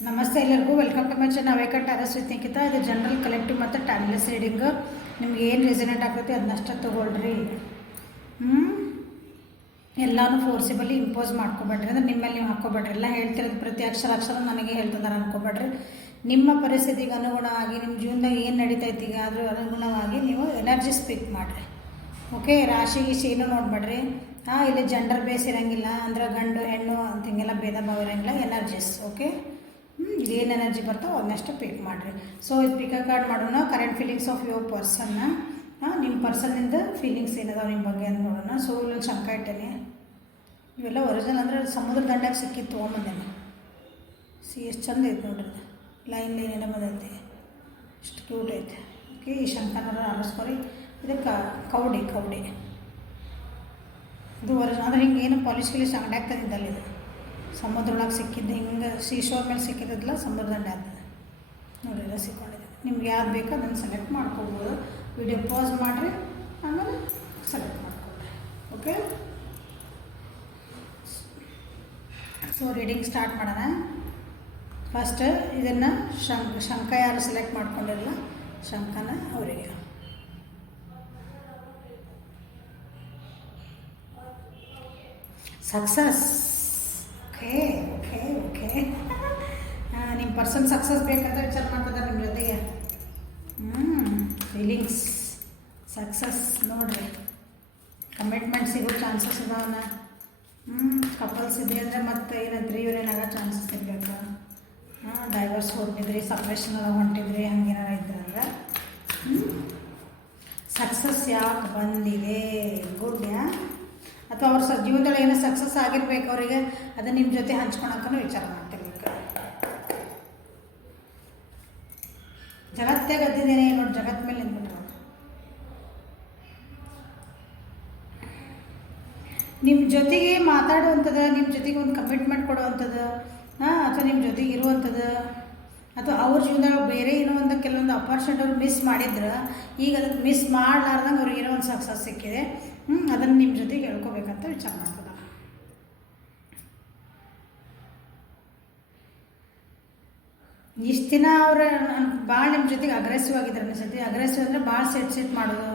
ನಮಸ್ತೆ ಎಲ್ಲರಿಗೂ welcome to my channel awake tarots with Nikhita. ಇದು ಜನರಲ್ ಕಲೆಕ್ಟಿವ್ ಮತ್ತು ಟೈಮ್ಲೆಸ್ ರೀಡಿಂಗ್. ನಿಮ್ಗೆ ಏನು ರೆಸನೇಟ್ ಆಗ್ತೈತಿ ಅದನ್ನಷ್ಟೇ ತೊಗೊಳ್ರಿ. ಎಲ್ಲನೂ ಫೋರ್ಸಿಬಲಿ ಇಂಪೋಸ್ ಮಾಡ್ಕೊಬೇಡ್ರಿ, ಅಂದರೆ ನಿಮ್ಮ ಮೇಲೆ ನೀವು ಹಾಕ್ಕೊಬೇಡ್ರಿ. ಎಲ್ಲ ಹೇಳ್ತಿರೋದು ಪ್ರತಿ ಅಕ್ಷರ ನನಗೆ ಹೇಳ್ತಿದ್ದಾರೆ ಅನ್ಕೊಬೇಡ್ರಿ. ನಿಮ್ಮ ಪರಿಸ್ಥಿತಿಗೆ ಅನುಗುಣವಾಗಿ ನಿಮ್ಮ ಜೀವನದಾಗ ಏನು ನಡೀತೈತಿ ಈಗ ಅದ್ರ ಅನುಗುಣವಾಗಿ ನೀವು ಎನರ್ಜಿ ಸ್ಪೀಕ್ ಮಾಡಿರಿ. ಓಕೆ, ರಾಶಿ ಗೀಶಿ ಏನೂ ನೋಡಬೇಡ್ರಿ. ಇಲ್ಲಿ ಜೆಂಡರ್ ಬೇಸ್ ಇರೋಂಗಿಲ್ಲ, ಅಂದ್ರೆ ಗಂಡು ಹೆಣ್ಣು ಅಂತ ಹಿಂಗೆಲ್ಲ ಭೇದ ಭಾವ ಇರೋಂಗಿಲ್ಲ. Energies okay. ಏನು ಎನರ್ಜಿ ಬರ್ತಾವೆ ಅದನ್ನಷ್ಟು ಪಿಕ್ ಮಾಡಿರಿ. ಸೊ ಇದು ಪಿಕ್ ಕಾರ್ಡ್ ಮಾಡೋಣ. ಕರೆಂಟ್ ಫೀಲಿಂಗ್ಸ್ ಆಫ್ ಯುವರ್ ಪರ್ಸನ್ನ, ನಿಮ್ಮ ಪರ್ಸನ್ನಿಂದ ಫೀಲಿಂಗ್ಸ್ ಏನದಾವೆ ನಿಮ್ಮ ಬಗ್ಗೆ ಅಂತ ನೋಡೋಣ. ಸೊ ಇಲ್ಲೊಂದು ಶಂಕ ಇಟ್ಟೇನೆ. ಇವೆಲ್ಲ ಒರಿಜಿನಲ್ ಅಂದರೆ ಸಮುದ್ರ ದಂಡ್ಯಾಗ ಸಿಕ್ಕಿತ್ತು ತೊಗೊಂಬಂದೇನೆ. ಎಷ್ಟು ಚಂದ ಐತೆ ನೋಡ್ರಿ, ಲೈನ್ ಏನೇನೋ ಬಂದೈತಿ, ಎಷ್ಟು ಕ್ಯೂಟ್ ಐತೆ. ಓಕೆ, ಈ ಶಂಕನಾರ ಆರಿಸ್ಕೊರಿ. ಇದಕ್ಕೆ ಕೌಡಿ ಇದು ಒರಿಜಿನಲ್ ಅಂದರೆ ಹಿಂಗೇನು ಪಾಲಿಶ್ ಗಿಲಿಶ್ ಅಂಗಡ್ಯಾಗ ತಂದಿದ್ದಲ್ಲ, ಇದು ಸಮುದ್ರೊಳಗೆ ಸಿಕ್ಕಿದ್ದು. ಹಿಂಗೆ ಸೀಶೋರ್ ಮೇಲೆ ಸಿಕ್ಕಿದ್ದಲ್ಲ, ಸಮುದ್ರ ದಂಡೆ ಆಗ್ತದೆ ನೋಡಿ. ಎಲ್ಲ ಸಿಕ್ಕೊಂಡಿದೆ. ನಿಮ್ಗೆ ಯಾವ್ದು ಬೇಕೋ ಅದನ್ನು ಸೆಲೆಕ್ಟ್ ಮಾಡ್ಕೊಬೋದು. ವಿಡಿಯೋ ಪಾಸ್ ಮಾಡಿರಿ, ಆಮೇಲೆ ಸೆಲೆಕ್ಟ್ ಮಾಡ್ಕೊಳ್ರಿ. ಓಕೆ, ಸೊ ರೀಡಿಂಗ್ ಸ್ಟಾರ್ಟ್ ಮಾಡೋಣ. ಫಸ್ಟ್ ಇದನ್ನು ಶಂಕ ಯಾರು ಸೆಲೆಕ್ಟ್ ಮಾಡ್ಕೊಂಡಿರಲ್ಲ, ಶಂಕನ ಅವರಿಗೆ. ಸಕ್ಸಸ್. ಓಕೆ ಓಕೆ ಓಕೆ ನಿಮ್ಮ ಪರ್ಸನ್ ಸಕ್ಸಸ್ ಬೇಕಂತ ವಿಚಾರ ಮಾಡ್ತಿದ್ದಾರೆ ನಿಮ್ಮ ಜೊತೆಗೆ. ಫೀಲಿಂಗ್ಸ್ ಸಕ್ಸಸ್ ನೋಡಿರಿ. ಕಮಿಟ್ಮೆಂಟ್ ಸಿಗೋ ಚಾನ್ಸಸ್ ಇದಾವನ. ಕಪಲ್ಸ್ ಇದೆ ಅಂದರೆ ಮತ್ತೆ ಏನಂದ್ರಿ ಇವ್ರೇನಾಗೋ ಚಾನ್ಸಸ್ ಇರಬೇಕು. ಡೈವರ್ಸ್ ಹೊರಟಿದ್ರಿ, ಸಪ್ರೇಷನ್ ಹೊಂಟಿದ್ರಿ, ಹಂಗೇನಾರ ಇದ್ರಂದ್ರೆ ಸಕ್ಸಸ್ ಯಾಕೆ ಬಂದಿದೆ. ಗುಡ್ ಅಥವಾ ಅವ್ರ ಜೀವನದೊಳಗೆ ಏನೋ ಸಕ್ಸಸ್ ಆಗಿರ್ಬೇಕು ಅವರಿಗೆ, ಅದನ್ನು ನಿಮ್ಮ ಜೊತೆ ಹಂಚ್ಕೊಳಕ್ಕೂ ವಿಚಾರ ಮಾಡ್ತಿರ್ಬೇಕು. ಜಗತ್ತೇ ಗದ್ದಿದ್ದೇನೆ ನೋಡಿ, ಜಗತ್ತ ಮೇಲೆ ನಿಂತ್ಬಿಟ್ರೆ ನಿಮ್ಮ ಜೊತೆಗೆ ಮಾತಾಡುವಂಥದ್ದು, ನಿಮ್ಮ ಜೊತೆಗೆ ಒಂದು ಕಮಿಟ್ಮೆಂಟ್ ಕೊಡುವಂಥದ್ದು, ಅಥವಾ ನಿಮ್ಮ ಜೊತೆಗೆ ಇರುವಂಥದ್ದು, ಅಥವಾ ಅವ್ರ ಜೀವನದಾಗ ಬೇರೆ ಏನೋ ಒಂದು ಕೆಲವೊಂದು ಅಪಾರ್ಚುನಿಟಿ ಅವ್ರು ಮಿಸ್ ಮಾಡಿದ್ರೆ, ಈಗ ಅದಕ್ಕೆ ಮಿಸ್ ಮಾಡಲಾರ್ದಂಗೆ ಅವ್ರಿಗೆ ಏನೋ ಒಂದು ಸಕ್ಸಸ್ ಸಿಕ್ಕಿದೆ. ಅದನ್ನು ನಿಮ್ಮ ಜೊತೆಗೆ ಹೇಳ್ಕೊಬೇಕಂತ ವಿಚಾರ ಮಾಡ್ತದೆ. ಇಷ್ಟು ದಿನ ಅವ್ರು ಭಾಳ ನಿಮ್ಮ ಜೊತೆಗೆ ಅಗ್ರೆಸಿವ್ ಆಗಿದ್ದಾರೆ ಅನಿಸುತ್ತೆ. ಅಗ್ರೆಸಿವ್ ಅಂದರೆ ಭಾಳ ಸೆಟ್ ಮಾಡೋದು.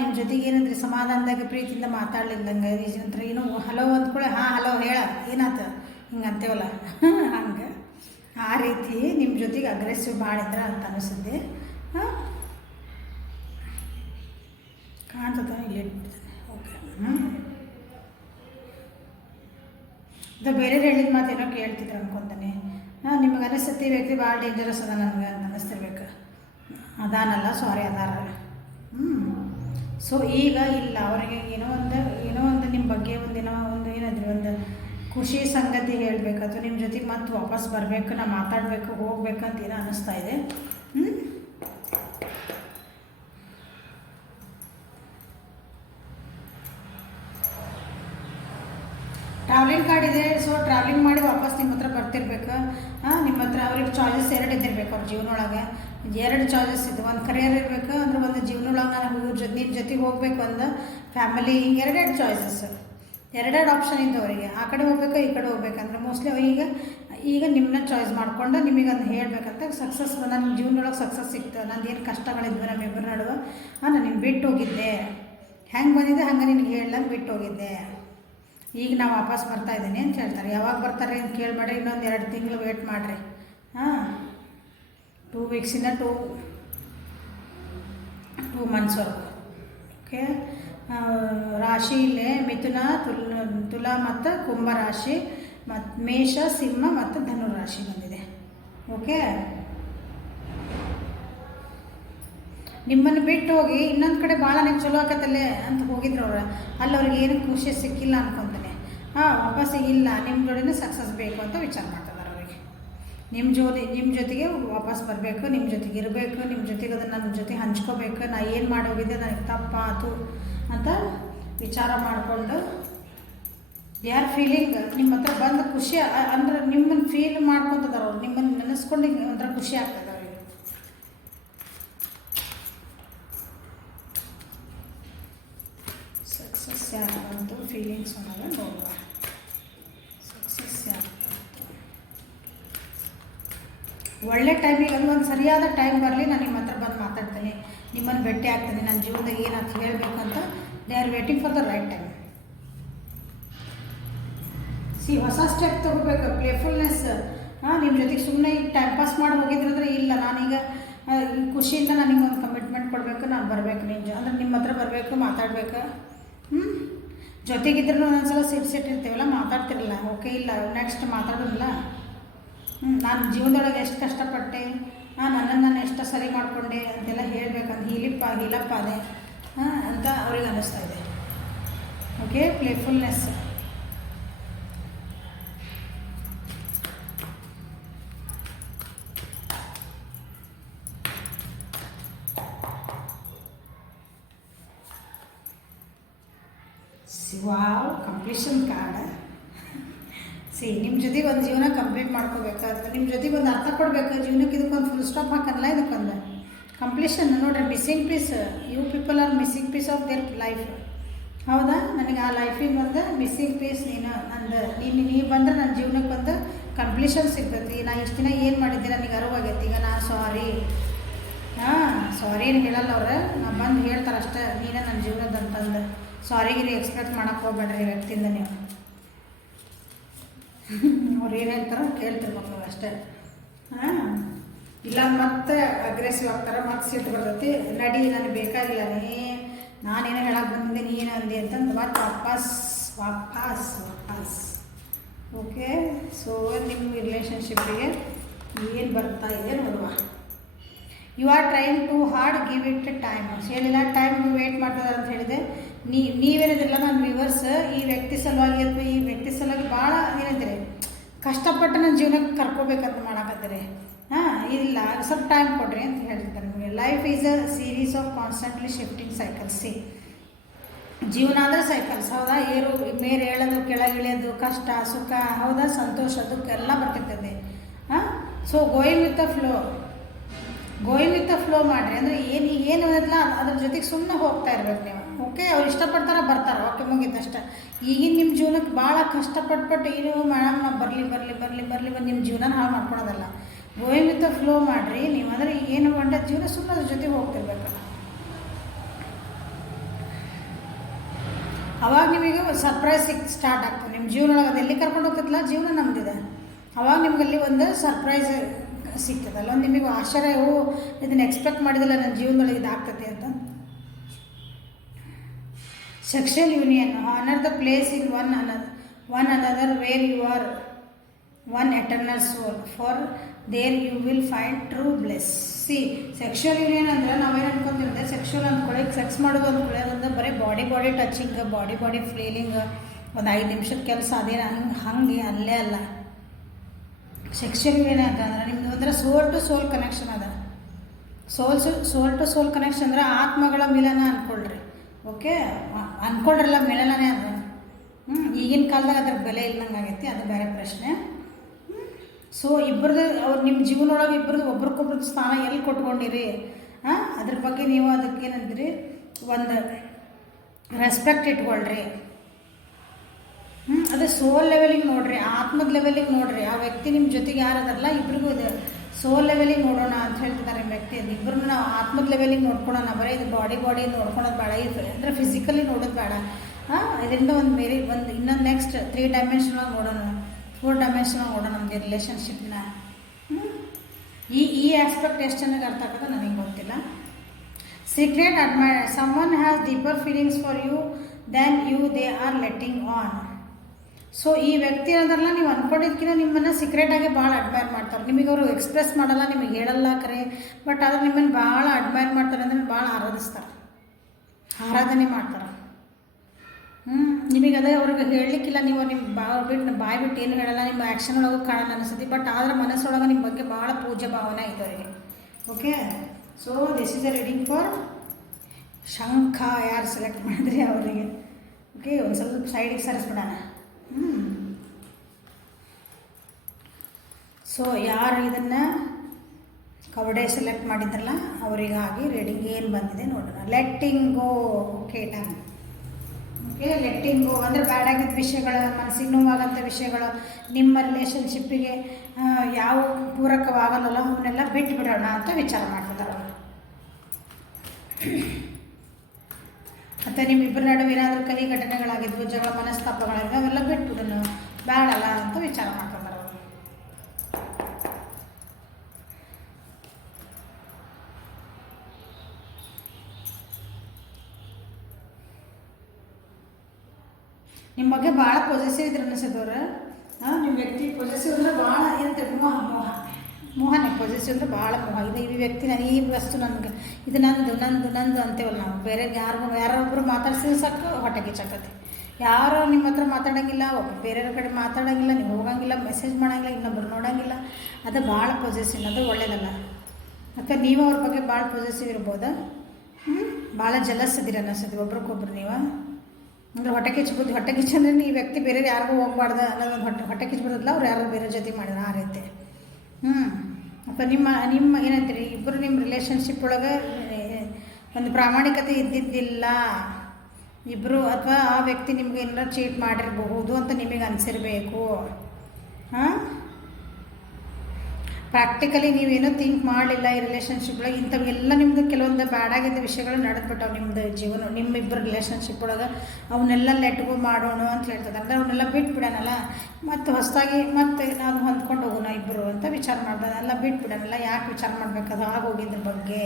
ನಿಮ್ಮ ಜೊತೆಗೆ ಏನಂದ್ರೆ ಸಮಾಧಾನದಾಗ ಪ್ರೀತಿಯಿಂದ ಮಾತಾಡ್ಲಿಲ್ಲಂಗೆ, ನಂತರ ಏನೋ ಹಲೋ ಅಂದ್ಕೊಳ್ಳಿ, ಹಲೋ ಹೇಳ ಏನಾತ ಹಿಂಗೆ ಅಂತೇವಲ್ಲ ಹಂಗೆ, ಆ ರೀತಿ ನಿಮ್ಮ ಜೊತೆಗೆ ಅಗ್ರೆಸಿವ್ ಮಾಡಿದ್ರ ಅಂತ ಅನಿಸುತ್ತೆ. ಕಾಣ್ತದ ಇಲ್ಲಿ ಇಟ್ಬಿಡ್ತೇನೆ. ಓಕೆ, ಇದು ಬೇರೆ ಹೇಳಿದ ಮಾತೇನೋ ಕೇಳ್ತಿದ್ರು ಅನ್ಕೊತಾನೆ. ನಿಮಗೆ ಅನಿಸುತ್ತೆ ವ್ಯಕ್ತಿ ಭಾಳ ಡೇಂಜರಸ್ ಅದ ನನಗೆ ಅಂತ ಅನ್ನಿಸ್ತಿರ್ಬೇಕು. ಅದಾನಲ್ಲ, ಸಾರಿ ಅದಾರ. ಸೊ ಈಗ ಇಲ್ಲ, ಅವರಿಗೆ ಏನೋ ಒಂದು ನಿಮ್ಮ ಬಗ್ಗೆ ಒಂದು ಏನಾದ್ರಿ ಒಂದು ಖುಷಿ ಸಂಗತಿ ಹೇಳಬೇಕು, ಅಥವಾ ನಿಮ್ಮ ಜೊತೆಗೆ ಮತ್ತೆ ವಾಪಸ್ ಬರಬೇಕು, ನಾ ಮಾತಾಡಬೇಕು, ಹೋಗ್ಬೇಕಂತ ಏನೋ ಅನ್ನಿಸ್ತಾ ಇದೆ. ಟ್ರಾವೆಲಿಂಗ್ ಕಾರ್ಡ್ ಇದೆ. ಸೊ ಟ್ರಾವೆಲಿಂಗ್ ಮಾಡಿ ವಾಪಸ್ ನಿಮ್ಮ ಹತ್ರ ಬರ್ತಿರ್ಬೇಕು. ನಿಮ್ಮ ಹತ್ರ ಅವ್ರಿಗೆ ಚಾಯ್ಸಸ್ ಎರಡು ಇದ್ದಿರ್ಬೇಕು. ಅವ್ರ ಜೀವನೊಳಗೆ ಎರಡು ಚಾಯ್ಸಸ್ ಇದ್ದು, ಒಂದು ಕರಿಯರ್ ಇರಬೇಕು, ಅಂದ್ರೆ ಒಂದು ಜೀವನೊಳಗೆ ನಾನು ನಿಮ್ಮ ಜೊತೆಗೆ ಹೋಗ್ಬೇಕು, ಒಂದು ಫ್ಯಾಮಿಲಿ, ಹಿಂಗೆ ಎರಡೆರಡು ಚಾಯ್ಸಸ್, ಎರಡೆರಡು ಆಪ್ಷನ್ ಇದ್ದು ಅವರಿಗೆ. ಆ ಕಡೆ ಹೋಗ್ಬೇಕು, ಈ ಕಡೆ ಹೋಗ್ಬೇಕಂದ್ರೆ ಮೋಸ್ಟ್ಲಿ ಈಗ ನಿಮ್ಮನ್ನ ಚಾಯ್ಸ್ ಮಾಡ್ಕೊಂಡು ನಿಮಗೆ ಅದನ್ನ ಹೇಳಬೇಕಂತ ಸಕ್ಸಸ್ ನನ್ನ ಜೀವನದೊಳಗೆ ಸಕ್ಸಸ್ ಸಿಕ್ತು. ನಂದು ಏನು ಕಷ್ಟಗಳಿದ್ವು ನಮ್ಮಿಬ್ಬರ ನಡುವೆ, ನಾನು ನಿನ್ನ ಬಿಟ್ಟು ಹೋಗಿದ್ದೆ, ಹೆಂಗೆ ಬಂದಿದ್ದೆ ಹಂಗೆ ನಿನಗೆ ಹೇಳಂಗೆ ಬಿಟ್ಟು ಹೋಗಿದ್ದೆ, ಈಗ ನಾವು ವಾಪಸ್ ಬರ್ತಾಯಿದ್ದೀನಿ ಅಂತ ಹೇಳ್ತಾರೆ. ಯಾವಾಗ ಬರ್ತಾರೆ ಅಂತ ಕೇಳಬೇಡ್ರಿ, ಇನ್ನೊಂದು 2 ತಿಂಗಳು ವೇಟ್ ಮಾಡಿರಿ. 2 ವೀಕ್ಸಿಂದ 2 ಮಂತ್ಸ್ವರೆಗೂ. ಓಕೆ, ರಾಶಿ ಇಲ್ಲೇ ಮಿಥುನ, ತುಲಾ ಮತ್ತು ಕುಂಭ ರಾಶಿ, ಮತ್ತು ಮೇಷ, ಸಿಂಹ ಮತ್ತು ಧನು ರಾಶಿ ಬಂದಿದೆ. ಓಕೆ, ನಿಮ್ಮನ್ನು ಬಿಟ್ಟು ಹೋಗಿ ಇನ್ನೊಂದು ಕಡೆ ಭಾಳ ನನಗೆ ಚಲೋ ಆಕತ್ತಲ್ಲೇ ಅಂತ ಹೋಗಿದ್ರು ಅವ್ರು. ಅಲ್ಲಿ ಅವ್ರಿಗೆ ಏನು ಖುಷಿ ಸಿಕ್ಕಿಲ್ಲ ಅನ್ಕೊತಾನೆ. ವಾಪಸ್ ಇಲ್ಲ, ನಿಮ್ಮ ಜೋಡಿನೇ ಸಕ್ಸಸ್ ಬೇಕು ಅಂತ ವಿಚಾರ ಮಾಡ್ತಿದ್ದಾರೆ ಅವರಿಗೆ. ನಿಮ್ಮ ಜೊತೆಗೆ ವಾಪಸ್ ಬರಬೇಕು, ನಿಮ್ಮ ಜೊತೆಗೆ ಇರಬೇಕು, ನಿಮ್ಮ ಜೊತೆಗೆ ಅದನ್ನು ನನ್ನ ಜೊತೆ ಹಂಚ್ಕೋಬೇಕು. ನಾ ಏನು ಮಾಡೋಗಿದ್ದೆ, ನನಗೆ ತಪ್ಪಾತು ಅಂತ ವಿಚಾರ ಮಾಡಿಕೊಂಡು ದೇ ಆರ್ ಫೀಲಿಂಗ್ ನಿಮ್ಮ ಹತ್ರ ಬಂದು ಖುಷಿ, ಅಂದ್ರೆ ನಿಮ್ಮನ್ನು ಫೀಲ್ ಮಾಡ್ಕೊತಿದ್ದಾರೆ ಅವ್ರು. ನಿಮ್ಮನ್ನು ನೆನೆಸ್ಕೊಂಡು ಒಂಥರ ಖುಷಿ ಆಗ್ತದೆ ಅವರಿಗೆ. ಸಕ್ಸಸ್ ಯಾಕಂತೂ ಫೀಲಿಂಗ್ಸ್ ಅನ್ನೋದು ನೋಡುವ. ಸಕ್ಸಸ್ ಯಾಕಂತ ಒಳ್ಳೆ ಟೈಮಿಗೆ ಅದು ಒಂದು ಸರಿಯಾದ ಟೈಮ್ ಬರಲಿ, ನಾನು ನಿಮ್ಮ ಹತ್ರ ಬಂದು ಮಾತಾಡ್ತೀನಿ, ನಿಮ್ಮನ್ನು ಭೇಟಿ ಆಗ್ತೀನಿ, ನನ್ನ ಜೀವನದಾಗ ಏನಂತ ಹೇಳಬೇಕಂತ they are waiting for the right time. ಹೊಸ ಸ್ಟೆಪ್ ತೊಗೋಬೇಕು, ಪ್ಲೇಫುಲ್ನೆಸ್. ನಿಮ್ಮ ಜೊತೆಗೆ ಸುಮ್ಮನೆ ಈಗ ಟೈಮ್ ಪಾಸ್ ಮಾಡಿ ಹೋಗಿದ್ರಂದ್ರೆ ಇಲ್ಲ, ನಾನೀಗ ಖುಷಿಯಿಂದ ನನಗೆ ಒಂದು ಕಮಿಟ್ಮೆಂಟ್ ಕೊಡಬೇಕು, ನಾನು ಬರಬೇಕು ಅಂದರೆ ನಿಮ್ಮ ಹತ್ರ ಬರಬೇಕು, ಮಾತಾಡಬೇಕು. ಜೊತೆಗಿದ್ರೂ ಒಂದೊಂದ್ಸಲ ಸಿಟ್ಟಿರ್ತೀವಲ್ಲ, ಮಾತಾಡ್ತಿರಲ್ಲ, ಓಕೆ ಇಲ್ಲ ನೆಕ್ಸ್ಟ್ ಮಾತಾಡೋದಿಲ್ಲ. ನಾನು ಜೀವನದೊಳಗೆ ಎಷ್ಟು ಕಷ್ಟಪಟ್ಟೆ, ನನ್ನನ್ನು ನಾನು ಎಷ್ಟು ಸರಿ ಮಾಡಿಕೊಂಡೆ ಅಂತೆಲ್ಲ ಹೇಳಬೇಕಂತ ಹೀಲಪ್ಪ ಅದೇ ಅಂತ ಅವ್ರಿಗೆ ಅನ್ನಿಸ್ತಾ ಇದೆ. Okay, playfulness. Wow, completion card. ನಿಮ್ಮ ಜೊತೆಗೆ ಒಂದು ಜೀವನ ಕಂಪ್ಲೀಟ್ ಮಾಡ್ಕೋಬೇಕಾದ್ರೆ ನಿಮ್ಮ ಜೊತೆಗೆ ಒಂದು ಅರ್ಥ ಕೊಡಬೇಕು ಜೀವನಕ್ಕೆ. ಇದಕ್ಕೊಂದು ಫುಲ್ ಸ್ಟಾಪ್ ಹಾಕಲ್ಲ, ಇದಕ್ಕೊಂದು ಕಂಪ್ಲೀಷನ್. ನೋಡ್ರಿ, missing piece. You people are missing piece of their life. ಹೌದಾ? ನನಗೆ ಆ ಲೈಫಿಗೆ ಒಂದು ಮಿಸ್ಸಿಂಗ್ ಪೀಸ್ ನೀನು ಬಂದರೆ ನನ್ನ ಜೀವನಕ್ಕೆ ಒಂದು ಕಂಪ್ಲೀಷನ್ ಸಿಗ್ತೈತಿ. ನಾ ಇಷ್ಟು ದಿನ ಏನು ಮಾಡಿದ್ದೆ ನನಗೆ ಅರಿವಾಗೈತಿ. ಈಗ ನಾ ಸಾರಿ ಏನು ಹೇಳಲ್ಲ ಅವ್ರು, ನಾ ಬಂದು ಹೇಳ್ತಾರೆ ಅಷ್ಟೇ, ನೀನೇ ನನ್ನ ಜೀವನದ ಅಂತಂದು. ಸಾರಿಗಿರಿ ಎಕ್ಸ್ಪೆಕ್ಟ್ ಮಾಡೋಕ್ಕೆ ಹೋಗ್ಬೇಡ್ರಿ ವ್ಯಕ್ತಿಯಿಂದ ನೀವು. ಅವ್ರು ಏನು ಹೇಳ್ತಾರೋ ಕೇಳ್ತಿರ್ಬೇಕು ನೀವು ಅಷ್ಟೇ. ಇಲ್ಲ ಮತ್ತೆ ಅಗ್ರೆಸಿವ್ ಆಗ್ತಾರೆ, ಮತ್ತೆ ಸಿಟ್ಟು ಬರ್ತೈತಿ. ನಡಿ, ನನಗೆ ಬೇಕಾಗಿಲ್ಲ, ನಾನೇನೋ ಹೇಳಕ್ಕೆ ಬಂದಿದ್ದೆ, ನೀನು ಅಂದೆ ಅಂತಂದು ಮತ್ತೆ ವಾಪಸ್. ಓಕೆ, ಸೊ ನಿಮ್ಮ ರಿಲೇಷನ್ಶಿಪ್ಪಿಗೆ ಏನು ಬರ್ತಾ ಇದೆ ನೋಡುವ. You are trying too hard, give it time. ಹೇಳಿಲ್ಲ, ಟೈಮ್ ವೇಟ್ ಮಾಡ್ತಿದ್ದಾರೆ ಅಂತ ಹೇಳಿದೆ. ನೀವೇನಿದ್ರಲ್ಲ ನನ್ನ ವ್ಯೂವರ್ಸ್, ಈ ವ್ಯಕ್ತಿ ಸಲುವಾಗಿ ಅಥವಾ ಈ ವ್ಯಕ್ತಿ ಸಲುವಾಗಿ ಭಾಳ ಏನಿದ್ರಿ ಕಷ್ಟಪಟ್ಟು ನನ್ನ ಜೀವನಕ್ಕೆ ಕರ್ಕೋಬೇಕಂತ ಮಾಡಾಕತ್ತೀರಿ. ಇಲ್ಲ, ಸ್ವಲ್ಪ ಟೈಮ್ ಕೊಡ್ರಿ ಅಂತ ಹೇಳ್ತಾರೆ ನಿಮಗೆ. Life is a series of constantly shifting cycles. ಜೀವನ ಅಂದರೆ ಸೈಕಲ್ಸ್, ಹೌದಾ? ಮೇಲೆ ಹೇಳೋದು, ಕೆಳಗಿಳಿಯೋದು, ಕಷ್ಟ ಸುಖ, ಹೌದಾ? ಸಂತೋಷ ದುಃಖ ಎಲ್ಲ ಬರ್ತಿರ್ತದೆ. So going with the flow ಮಾಡಿರಿ. ಅಂದರೆ ಏನು ಇರಲ್ಲ, ಅದ್ರ ಜೊತೆಗೆ ಸುಮ್ಮನೆ ಹೋಗ್ತಾ ಇರ್ಬೇಕು ನೀವು. ಓಕೆ, ಅವ್ರು ಇಷ್ಟಪಡ್ತಾರೆ ಬರ್ತಾರೆ, ಓಕೆ ಮುಗಿದಷ್ಟೆ. ಈಗಿನ ನಿಮ್ಮ ಜೀವನಕ್ಕೆ ಭಾಳ ಕಷ್ಟಪಟ್ಟು ಏನು ಮೇಡಮ್ ನಾವು ಬರಲಿ ನಿಮ್ಮ ಜೀವನ ಹಾಳು ಮಾಡ್ಕೊಳೋದಲ್ಲ. ಗೋಯಿಂಗ್ ವಿತ್ ದ ಫ್ಲೋ ಮಾಡಿರಿ ನೀವು. ಅಂದರೆ ಏನು ಬಂಡ ಜೀವನ ಸುಮ್ಮನೆ ಅದ್ರ ಜೊತೆಗೆ ಹೋಗ್ತಿರ್ಬೇಕು. ಅವಾಗ ನಿಮಗೆ ಸರ್ಪ್ರೈಸ್ ಸ್ಟಾರ್ಟ್ ಆಗ್ತದೆ ನಿಮ್ಮ ಜೀವನೊಳಗೆ. ಅದು ಎಲ್ಲಿ ಕರ್ಕೊಂಡು ಹೋಗ್ತದಲ್ಲ, ಜೀವನ ನಮ್ಮದಿದೆ. ಅವಾಗ ನಿಮಗಲ್ಲಿ ಒಂದು ಸರ್ಪ್ರೈಸ್ ಸಿಗ್ತದಲ್ಲ, ಒಂದು ನಿಮಗೆ ಆಶ್ಚರ್ಯ, ಇದನ್ನು ಎಕ್ಸ್ಪೆಕ್ಟ್ ಮಾಡಿದಿಲ್ಲ ನನ್ನ ಜೀವನದೊಳಗೆ ಇದಾಗ್ತದೆ ಅಂತ. Sexual union, honour the place in one another where you are one eternal soul, for there you will find true bliss. Sexual union ಅಂದರೆ ನಾವೇನು ಅನ್ಕೊಂತಿರುತ್ತೆ, ಸೆಕ್ಷುವಲ್ ಅಂದ್ಕೊಳ್ಳಿ, ಸೆಕ್ಸ್ ಮಾಡೋದು ಅಂದ್ಕೊಳ್ಳಿ, ಅದೊಂದು ಬರೀ ಬಾಡಿ ಟಚಿಂಗ್, ಬಾಡಿ ಫೀಲಿಂಗ್, ಒಂದು 5 ನಿಮಿಷದ ಕೆಲಸ, ಅದೇನು ಹಂಗೆ ಅಲ್ಲೇ ಅಲ್ಲ. ಸೆಕ್ಷುವಲ್ ಯೂನಿಯನ್ ಅಂತಂದ್ರೆ ನಿಮ್ದು ಅಂದರೆ ಸೋಲ್ ಟು ಸೋಲ್ ಕನೆಕ್ಷನ್ ಅದ. ಸೋಲ್ ಟು ಸೋಲ್ ಕನೆಕ್ಷನ್ ಅಂದರೆ ಆತ್ಮಗಳ ಮಿಲನ ಅಂದ್ಕೊಳ್ರಿ. ಓಕೆ, ಅಂದ್ಕೊಂಡ್ರಲ್ಲ ಮಿಲನನೇ ಅದು. ಈಗಿನ ಕಾಲದಾಗ ಅದ್ರ ಬೆಲೆ ಇಲ್ಲದಂಗೆ ಆಗೈತಿ, ಅದು ಬೇರೆ ಪ್ರಶ್ನೆ. ಸೊ ಇಬ್ಬರದ್ದು ಅವ್ರು ನಿಮ್ಮ ಜೀವನೊಳಗೆ ಇಬ್ಬರದ್ದು ಒಬ್ರಿಗೊಬ್ರದ್ದು ಸ್ಥಾನ ಎಲ್ಲಿ ಕೊಟ್ಕೊಂಡಿರಿ, ಅದ್ರ ಬಗ್ಗೆ ನೀವು ಅದಕ್ಕೇನಂದ್ರಿ ಒಂದು ರೆಸ್ಪೆಕ್ಟ್ ಇಟ್ಕೊಳ್ರಿ. ಅದೇ ಸೋಲ್ ಲೆವೆಲಿಗೆ ನೋಡಿರಿ, ಆತ್ಮದ ಲೆವೆಲಿಗೆ ನೋಡಿರಿ. ಆ ವ್ಯಕ್ತಿ ನಿಮ್ಮ ಜೊತೆಗೆ ಯಾರದಲ್ಲ ಇಬ್ರಿಗೂ ಇದೆ ಸೋಲ್ ಲೆವೆಲಿಗೆ ನೋಡೋಣ ಅಂತ ಹೇಳ್ತಿದ್ದಾರೆ ವ್ಯಕ್ತಿ. ಇಬ್ಬರು ನಾವು ಆತ್ಮದ ಲೆವೆಲಿಗೆ ನೋಡ್ಕೊಳೋಣ. ಬರೀ ಇದು ಬಾಡಿ ನೋಡ್ಕೊಳೋದು ಬೇಡ, ಅಂದರೆ ಫಿಸಿಕಲಿ ನೋಡೋದು ಬೇಡ. ಇದರಿಂದ ಒಂದು ಇನ್ನೊಂದು ನೆಕ್ಸ್ಟ್ 3 ಡೈಮೆನ್ಷನಾಗಿ ನೋಡೋಣ, 4 ಡೈಮೆನ್ಷನಾಗಿ ನೋಡೋಣ ನಮ್ಮದು ರಿಲೇಷನ್ಶಿಪ್ನ. ಈ ಆಸ್ಪೆಕ್ಟ್ ಎಷ್ಟು ಚೆನ್ನಾಗಿ ಅರ್ಥ ಆಗೋದು ನನಗೆ ಗೊತ್ತಿಲ್ಲ. Secret admirer, someone has deeper feelings for you than you they are letting on. So ಈ ವ್ಯಕ್ತಿ ಅನ್ನೋದ್ರಲ್ಲ, ನೀವು ಅಂದ್ಕೊಂಡಿದ್ದಕ್ಕಿಂತ ನಿಮ್ಮನ್ನು ಸೀಕ್ರೆಟಾಗಿ ಭಾಳ ಅಡ್ಮೈರ್ ಮಾಡ್ತಾರೆ. ನಿಮಗೆ ಅವರು ಎಕ್ಸ್ಪ್ರೆಸ್ ಮಾಡಲ್ಲ, ನಿಮಗೆ ಹೇಳಲ್ಲ ಕರೆ, ಬಟ್ ಆದರೆ ನಿಮ್ಮನ್ನು ಭಾಳ ಅಡ್ಮೈರ್ ಮಾಡ್ತಾರೆ, ಅಂದರೆ ಭಾಳ ಆರಾಧನೆ ಮಾಡ್ತಾರೆ. ನಿಮಗೆ ಅದೇ ಅವ್ರಿಗೆ ಹೇಳಲಿಕ್ಕಿಲ್ಲ, ನೀವು ನಿಮ್ಮ ಬಾಯಿ ಬಿಟ್ಟು ಏನು ಹೇಳಲ್ಲ, ನಿಮ್ಮ ಆ್ಯಕ್ಷನ್ ಒಳಗೂ ಕಾಣೋಣ ಅನಿಸ್ತದೆ, ಬಟ್ ಆದರೆ ಮನಸ್ಸೊಳಗೆ ನಿಮ್ಮ ಬಗ್ಗೆ ಭಾಳ ಪೂಜ್ಯ ಭಾವನೆ ಇದೆ ಅವರಿಗೆ. Okay, so this is a reading for ಶಂಖ. ಯಾರು ಸೆಲೆಕ್ಟ್ ಮಾಡಿದ್ರಿ ಅವರಿಗೆ. ಓಕೆ, ಒಂದು ಸ್ವಲ್ಪ ಸೈಡಿಗೆ ಸರಿಸ್ಬಿಡೋಣ. ಸೊ ಯಾರು ಇದನ್ನು ಕವಡೆ ಸೆಲೆಕ್ಟ್ ಮಾಡಿದ್ರಲ್ಲ ಅವರಿಗಾಗಿ ರೀಡಿಂಗ್ ಏನು ಬಂದಿದೆ ನೋಡೋಣ. Letting go. Okay, done. Okay, letting ಅಂದರೆ ಬ್ಯಾಡಾಗಿದ್ದ ವಿಷಯಗಳು, ಮನಸ್ಸಿಗೆ ನೋವಾಗಂಥ ವಿಷಯಗಳು, ನಿಮ್ಮ ರಿಲೇಷನ್ಶಿಪ್ಪಿಗೆ ಯಾವ ಪೂರಕವಾಗಲ್ಲ ಅವನ್ನೆಲ್ಲ ಬಿಟ್ಟು ಬಿಡೋಣ ಅಂತ ವಿಚಾರ ಮಾಡ್ತಿದ್ದಾರೆ ಅವರು. ಮತ್ತು ನಿಮ್ಮಿಬ್ಬರ ನಡುವೆ ಏನಾದರೂ ಕಹಿ ಘಟನೆಗಳಾಗಿದ್ವು, ಜಗಳ ಮನಸ್ತಾಪಗಳಾಗಿದ್ವು, ಅವೆಲ್ಲ ಬಿಟ್ಬಿಡೋಣ ಬೇಡಲ್ಲ ಅಂತ ವಿಚಾರ ಮಾಡ್ತಿದ್ದಾರೆ ಅವರು. ನಿಮ್ಮ ಬಗ್ಗೆ ಭಾಳ ಪಾಸಿಟಿವ್ ಇದ್ರೆ ಅನಿಸಿದವ್ರು. ನಿಮ್ಮ ವ್ಯಕ್ತಿ ಪಾಸಿಟಿವ್ ಅಂದರೆ ಭಾಳ ಏನಂತಾರೆ ಮೋಹನೇ. ಪಾಸಿಟಿವ್ ಅಂದರೆ ಭಾಳ ಮೋಹ. ಇದು ಈ ವ್ಯಕ್ತಿ ನಾನು ಈ ವಸ್ತು ನನಗೆ ಇದು ನಂದು ಅಂತೇವಲ್ಲ ನಾವು. ಬೇರೆ ಯಾರೊಬ್ಬರು ಮಾತಾಡ್ಸಿದ್ರೆ ಸಾಕು ಹೊಟ್ಟೆ ಕಿಚ್ಚಾಕತಿ. ಯಾರೋ ನಿಮ್ಮ ಹತ್ರ ಮಾತಾಡೋಂಗಿಲ್ಲ, ಬೇರೆಯವ್ರ ಕಡೆ ಮಾತಾಡೋಂಗಿಲ್ಲ, ನೀವು ಹೋಗೋಂಗಿಲ್ಲ, ಮೆಸೇಜ್ ಮಾಡೋಂಗಿಲ್ಲ, ಇನ್ನೊಬ್ರು ನೋಡೋಂಗಿಲ್ಲ. ಅದು ಭಾಳ ಪಾಸಿಟಿವ್, ಅದು ಒಳ್ಳೇದಲ್ಲ. ಮತ್ತು ನೀವು ಅವ್ರ ಬಗ್ಗೆ ಭಾಳ ಪಾಸಿಟಿವ್ ಇರ್ಬೋದು. ಭಾಳ ಜಲಸ್ ಇದ್ದೀರ ಅನ್ನಿಸ್ತದೆ ಒಬ್ರಿಗೊಬ್ರು ನೀವು. ಅಂದರೆ ಹೊಟ್ಟೆ ಕಿಚ್ಚು ಅಂದರೆ ಈ ವ್ಯಕ್ತಿ ಬೇರೆ ಯಾರಿಗೂ ಹೋಗ್ಬಾರ್ದು ಅನ್ನೋದೊಂದು ಹೊಟ್ಟೆ ಕಿಚ್ಬಿಡೋದಿಲ್ಲ. ಅವ್ರು ಯಾರು ಬೇರೆ ಜೊತೆ ಮಾಡಿದ್ರು ಆ ರೀತಿ. ಅಥವಾ ನಿಮ್ಮ ಏನಂತೀರಿ, ಇಬ್ಬರು ನಿಮ್ಮ ರಿಲೇಷನ್ಶಿಪ್ ಒಳಗೆ ಒಂದು ಪ್ರಾಮಾಣಿಕತೆ ಇದ್ದಿದ್ದಿಲ್ಲ ಇಬ್ಬರು, ಅಥವಾ ಆ ವ್ಯಕ್ತಿ ನಿಮ್ಗೆ ಏನಾರ ಚೀಟ್ ಮಾಡಿರಬಹುದು ಅಂತ ನಿಮಗೆ ಅನಿಸಿರ್ಬೇಕು. ಪ್ರಾಕ್ಟಿಕಲಿ ನೀವೇನೋ ಥಿಂಕ್ ಮಾಡಲಿಲ್ಲ ಈ ರಿಲೇಷನ್ಶಿಪ್ ಒಳಗೆ. ಇಂಥವೆಲ್ಲ ನಿಮ್ಮದು ಕೆಲವೊಂದು ಬ್ಯಾಡಾಗಿದ್ದ ವಿಷಯಗಳು ನಡೆದ್ಬಿಟ್ಟವು ನಿಮ್ಮದು ಜೀವನ, ನಿಮ್ಮಿಬ್ಬರು ರಿಲೇಷನ್ಶಿಪ್ ಒಳಗೆ. ಅವನ್ನೆಲ್ಲ ಲೆಟ್ಗೋ ಮಾಡೋಣ ಅಂತ ಹೇಳ್ತದೆ. ಅಂದರೆ ಅವನ್ನೆಲ್ಲ ಬಿಟ್ಬಿಡೋಣಲ್ಲ, ಮತ್ತು ಹೊಸದಾಗಿ ಮತ್ತೆ ನಾವು ಹೊಂದ್ಕೊಂಡು ಹೋಗೋಣ ಇಬ್ಬರು ಅಂತ ವಿಚಾರ ಮಾಡ್ದೆ. ಎಲ್ಲ ಬಿಟ್ಬಿಡೋಣಲ್ಲ. ಯಾಕೆ ವಿಚಾರ ಮಾಡಬೇಕದು ಆಗೋಗಿದ್ರ ಬಗ್ಗೆ?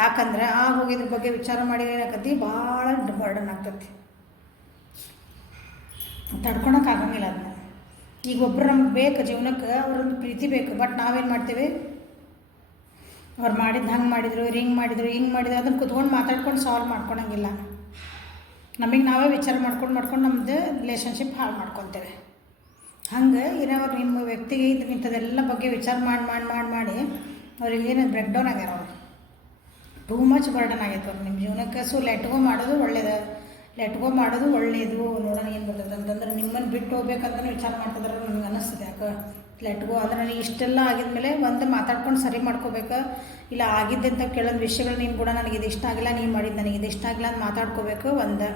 ಯಾಕಂದ್ರೆ ಆಗೋಗಿದ್ರ ಬಗ್ಗೆ ವಿಚಾರ ಮಾಡಿದ್ರೆ ಏನಾಗತ್ತಿ, ಭಾಳ ಬರ್ಡನ್ ಆಗ್ತೈತಿ, ತಡ್ಕೊಳಕ್ಕಾಗಂಗಿಲ್ಲ ಅದನ್ನ. ಈಗ ಒಬ್ಬರು ನಮ್ಗೆ ಬೇಕು ಜೀವನಕ್ಕೆ, ಅವ್ರೊಂದು ಪ್ರೀತಿ ಬೇಕು. ಬಟ್ ನಾವೇನು ಮಾಡ್ತೀವಿ, ಅವ್ರು ಮಾಡಿದ್ದು ಹಂಗೆ ಮಾಡಿದರು, ಹಿಂಗೆ ಮಾಡಿದ್ರು ಅದನ್ನು ಕುತ್ಕೊಂಡು ಮಾತಾಡ್ಕೊಂಡು ಸಾಲ್ವ್ ಮಾಡ್ಕೊಳಂಗಿಲ್ಲ. ನಮಗೆ ನಾವೇ ವಿಚಾರ ಮಾಡ್ಕೊಂಡು ನಮ್ಮದು ರಿಲೇಷನ್ಶಿಪ್ ಹಾಳು ಮಾಡ್ಕೊತೇವೆ. ಹಂಗೆ ಇರೋರು ನಿಮ್ಮ ವ್ಯಕ್ತಿಗೆ ಇಂಥದ್ದೆಲ್ಲ ಬಗ್ಗೆ ವಿಚಾರ ಮಾಡಿ ಅವ್ರಿಗೆ ಏನು ಬ್ರೇಕ್ ಡೌನ್ ಆಗ್ಯಾರ. ಅವ್ರು ಟೂ ಮಚ್ ಬರ್ಡನ್ ಆಗೈತೆ ಅವ್ರು ನಿಮ್ಮ ಜೀವನಕ್ಕೆ. ಸೊ ಲೆಟ್ಗೋ ಮಾಡೋದು ಒಳ್ಳೆಯದು. ನೋಡೋಣ ಏನು ಬರ್ತದೆ ಅಂತಂದ್ರೆ ನಿಮ್ಮನ್ನು ಬಿಟ್ಟು ಹೋಗ್ಬೇಕಂತಲೇ ವಿಚಾರ ಮಾಡ್ತಿದ್ರೆ ನನಗೆ ಅನ್ನಿಸ್ತದೆ. ಯಾಕೆ ಲೆಟ್ಗೋ ಅಂದರೆ ನನಗೆ ಇಷ್ಟೆಲ್ಲ ಆಗಿದ್ಮೇಲೆ ಒಂದು ಮಾತಾಡ್ಕೊಂಡು ಸರಿ ಮಾಡ್ಕೋಬೇಕು. ಇಲ್ಲ ಆಗಿದ್ದಂಥ ಕೆಲವೊಂದು ವಿಷಯಗಳು ನೀನು ಕೂಡ ನನಗೆ ಇದು ಇಷ್ಟ ಆಗಿಲ್ಲ, ನೀನು ಮಾಡಿದ್ದು ನನಗೆ ಇದು ಇಷ್ಟ ಆಗಿಲ್ಲ ಅಂತ ಮಾತಾಡ್ಕೋಬೇಕು ಒಂದು.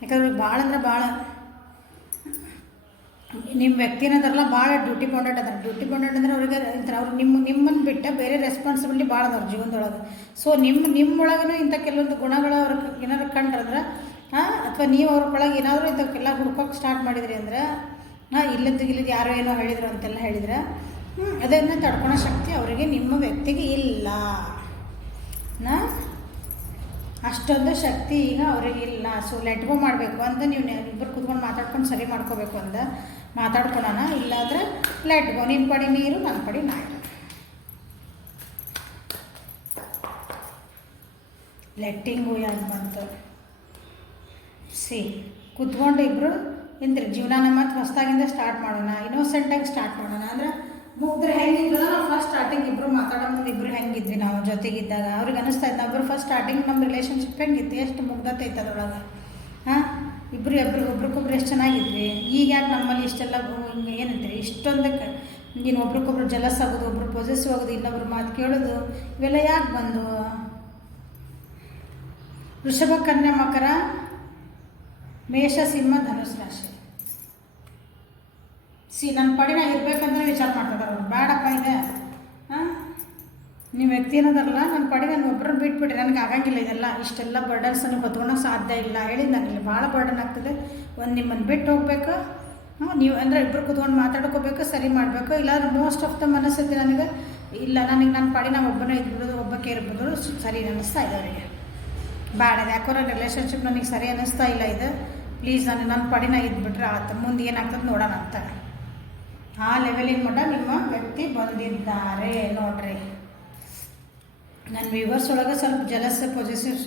ಯಾಕಂದ್ರೆ ಭಾಳ ಅಂದ್ರೆ ಭಾಳ ನಿಮ್ಮ ವ್ಯಕ್ತಿನದರಲ್ಲ ಭಾಳ ಡ್ಯೂಟಿ ಬೌಂಡೆಡ್ ಅಂದ್ರೆ ಅವ್ರಿಗೆ ಅವ್ರು ನಿಮ್ಮನ್ನು ಬಿಟ್ಟು ಬೇರೆ ರೆಸ್ಪಾನ್ಸಿಬಿಲಿಟಿ ಭಾಳ ಅದಾವ್ರ ಜೀವನದೊಳಗೆ. ಸೊ ನಿಮ್ಮೊಳಗೂ ಇಂಥ ಕೆಲವೊಂದು ಗುಣಗಳು ಅವ್ರಿಗೆ ಏನಾರು ಕಂಡ್ರಂದ್ರೆ, ಅಥವಾ ನೀವು ಅವ್ರೊಳಗೆ ಏನಾದರೂ ಇಂಥಕ್ಕೆಲ್ಲ ಹುಡ್ಕೋಕೆ ಸ್ಟಾರ್ಟ್ ಮಾಡಿದ್ರಿ ಅಂದ್ರೆ, ಇಲ್ಲದ್ದು ಯಾರೋ ಏನೋ ಹೇಳಿದ್ರು ಅಂತೆಲ್ಲ ಹೇಳಿದ್ರೆ, ಅದನ್ನು ತಡ್ಕೊಳೋ ಶಕ್ತಿ ಅವರಿಗೆ ನಿಮ್ಮ ವ್ಯಕ್ತಿಗೆ ಇಲ್ಲ. ಅಷ್ಟೊಂದು ಶಕ್ತಿ ಈಗ ಅವ್ರಿಗೆ ಇಲ್ಲ. ಸೊ ಲೆಟ್ಗೋ ಮಾಡಬೇಕು ಅಂತ ನೀವು ಇಬ್ಬರು ಕೂತ್ಕೊಂಡು ಮಾತಾಡ್ಕೊಂಡು ಸರಿ ಮಾಡ್ಕೋಬೇಕು ಅಂತ ಮಾತಾಡ್ಕೊಳೋಣ. ಇಲ್ಲಾಂದರೆ ಲೆಟ್ಗೋ, ನಿನ್ನ ಪಡಿ ನೀರು, ನನ್ನ ಪಡಿ ನಾಯಿರು. ಲೆಟ್ಟಿಂಗು ಯಾಕೆ ಬಂತು? ಕೂತ್ಕೊಂಡು ಇಬ್ಬರು ಎಂತ್ರಿ ಜೀವನಾನ ಮತ್ತು ಹೊಸದಾಗಿಂದ ಸ್ಟಾರ್ಟ್ ಮಾಡೋಣ, ಇನ್ನೋಸೆಂಟಾಗಿ ಸ್ಟಾರ್ಟ್ ಮಾಡೋಣ. ಅಂದರೆ ಮುಗ್ದ್ರೆ ಹೆಂಗಿದ್ರಲ್ಲ, ನಾವು ಫಸ್ಟ್ ಸ್ಟಾರ್ಟಿಂಗ್ ಇಬ್ಬರು ಮಾತಾಡೋ ಮುಂದೆ ಇಬ್ಬರು ಹೆಂಗಿದ್ವಿ ನಾವು ಜೊತೆಗಿದ್ದಾಗ ಅವ್ರಿಗೆ ಅನ್ನಿಸ್ತಾ ಇತ್ತು ನಾವಿಬ್ಬರು ಫಸ್ಟ್ ಸ್ಟಾರ್ಟಿಂಗ್ ನಮ್ಮ ರಿಲೇಷನ್ಶಿಪ್ ಹೆಂಗಿತ್ತು, ಎಷ್ಟು ಮುಗ್ಧತೆ ಇತ್ತು ಅದರೊಳಗೆ. ಒಬ್ರಿಗೊಬ್ರು ಎಷ್ಟು ಚೆನ್ನಾಗಿದ್ವಿ. ಈಗ ಯಾಕೆ ನಮ್ಮಲ್ಲಿ ಇಷ್ಟೆಲ್ಲ ಏನಂತೀರಿ ಇಷ್ಟೊಂದಕ್ಕೆ ನೀನು ಒಬ್ರಿಗೊಬ್ರು ಜಲಸ್ ಆಗೋದು, ಒಬ್ರು ಪೊಸೆಸಿವ್ ಆಗೋದು, ಇನ್ನೊಬ್ರು ಮಾತು ಕೇಳೋದು, ಇವೆಲ್ಲ ಯಾಕೆ ಬಂದು? ವೃಷಭ, ಕನ್ಯಾ, ಮಕರ, ಮೇಷ, ಸಿಂಹ, ಧನುಸ್ ರಾಶಿ. ನನ್ನ ಪಡಿನ ಇರಬೇಕಂದ್ರೆ ವಿಚಾರ ಮಾಡ್ತಿದ್ದಾರೆ ಅವ್ರು. ಬೇಡಪ್ಪ ಇದೆ ನೀವು ವ್ಯಕ್ತಿ ಏನದಾರಲ್ಲ, ನನ್ನ ಪಡಿ ನಾನು ಒಬ್ಬರನ್ನ ಬಿಟ್ಬಿಟ್ರೆ ನನಗೆ ಆಗಂಗಿಲ್ಲ, ಇದೆಲ್ಲ ಇಷ್ಟೆಲ್ಲ ಬರ್ಡನ್ಸ್ ನನಗೆ ಹೊತ್ಕೊಳಕ್ಕೆ ಸಾಧ್ಯ ಇಲ್ಲ ಹೇಳಿ ನನಗೆ ಭಾಳ ಬರ್ಡನ್ ಆಗ್ತದೆ. ಒಂದು ನಿಮ್ಮನ್ನು ಬಿಟ್ಟು ಹೋಗ್ಬೇಕು, ನೀವು ಅಂದರೆ ಇಬ್ಬರು ಕೂತ್ಕೊಂಡು ಮಾತಾಡ್ಕೋಬೇಕು, ಸರಿ ಮಾಡಬೇಕು. ಇಲ್ಲಾಂದ್ರೆ ಮೋಸ್ಟ್ ಆಫ್ ದ ಮನಸ್ಸೈತಿ ನನಗೆ ಇಲ್ಲ, ನನಗೆ ನನ್ನ ಪಡಿ ನಾವು ಒಬ್ಬನೇ ಇದ್ಬಿಡೋದು, ಒಬ್ಬಕ್ಕೆ ಇರ್ಬೋದು ಸರಿ ಅನ್ನಿಸ್ತಾ ಇದೆ ಅವರಿಗೆ. ಬೇಡ ಯಾಕೋರ ರಿಲೇಷನ್ಶಿಪ್ ನನಗೆ ಸರಿ ಅನ್ನಿಸ್ತಾ ಇಲ್ಲ, ಇದು ಪ್ಲೀಸ್ ನನ್ನ ಪಡಿನ ಇದ್ಬಿಟ್ರೆ ಆಯ್ತು, ಮುಂದೆ ಏನಾಗ್ತದೆ ನೋಡೋಣ ಅಂತ ಆ ಲೆವೆಲಿನ ಮಟ್ಟ ನಿಮ್ಮ ವ್ಯಕ್ತಿ ಬಂದಿದ್ದಾರೆ ನೋಡ್ರಿ. ನನ್ನ ವ್ಯೂವರ್ಸ್ ಒಳಗೆ ಸ್ವಲ್ಪ ಜಲಸ್ ಪೊಸೆಸಿವ್ಸ್